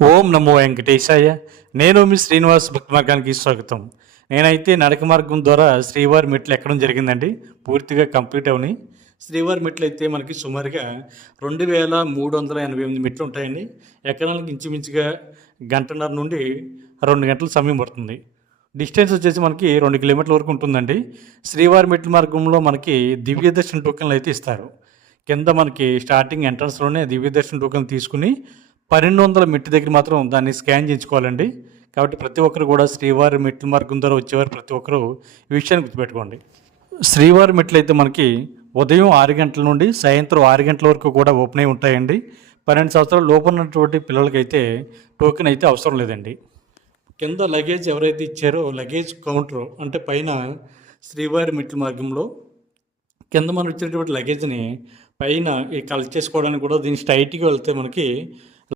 ఓం నమో వెంకటేశాయ. నేను మీ శ్రీనివాస్ భక్తి మార్గానికి స్వాగతం. నేనైతే నడక మార్గం ద్వారా శ్రీవారి మెట్లు ఎక్కడం జరిగిందండి. పూర్తిగా కంప్లీట్ అవని. శ్రీవారి మెట్లు అయితే మనకి సుమారుగా రెండు వేల మూడు వందల ఎనభై ఎనిమిది మెట్లు ఉంటాయండి. ఎక్కడానికి ఇంచుమించుగా గంటన్నర నుండి రెండు గంటల సమయం పడుతుంది. డిస్టెన్స్ వచ్చేసి మనకి రెండు కిలోమీటర్ల వరకు ఉంటుందండి. శ్రీవారి మెట్ల మార్గంలో మనకి దివ్య దర్శన టోకెన్లు అయితే ఇస్తారు. కింద మనకి స్టార్టింగ్ ఎంట్రన్స్లోనే దివ్య దర్శన టోకెన్ తీసుకుని పన్నెండు వందల మెట్టు దగ్గర మాత్రం దాన్ని స్కాన్ చేయించుకోవాలండి. కాబట్టి ప్రతి ఒక్కరు కూడా శ్రీవారి మెట్ల మార్గం ద్వారా వచ్చేవారు ప్రతి ఒక్కరు ఈ విషయాన్ని గుర్తుపెట్టుకోండి. శ్రీవారి మెట్లు అయితే మనకి ఉదయం ఆరు గంటల నుండి సాయంత్రం ఆరు గంటల వరకు కూడా ఓపెన్ అయి ఉంటాయండి. పన్నెండు సంవత్సరాల లోపు ఉన్నటువంటి పిల్లలకైతే టోకెన్ అయితే అవసరం లేదండి. కింద లగేజ్ ఎవరైతే ఇచ్చారో లగేజ్ కౌంటర్ అంటే పైన శ్రీవారి మెట్ల మార్గంలో కింద మనం ఇచ్చినటువంటి లగేజ్ని పైన ఈ కలెక్ట్ చేసుకోవడానికి కూడా దీన్ని స్ట్రైట్గా వెళ్తే మనకి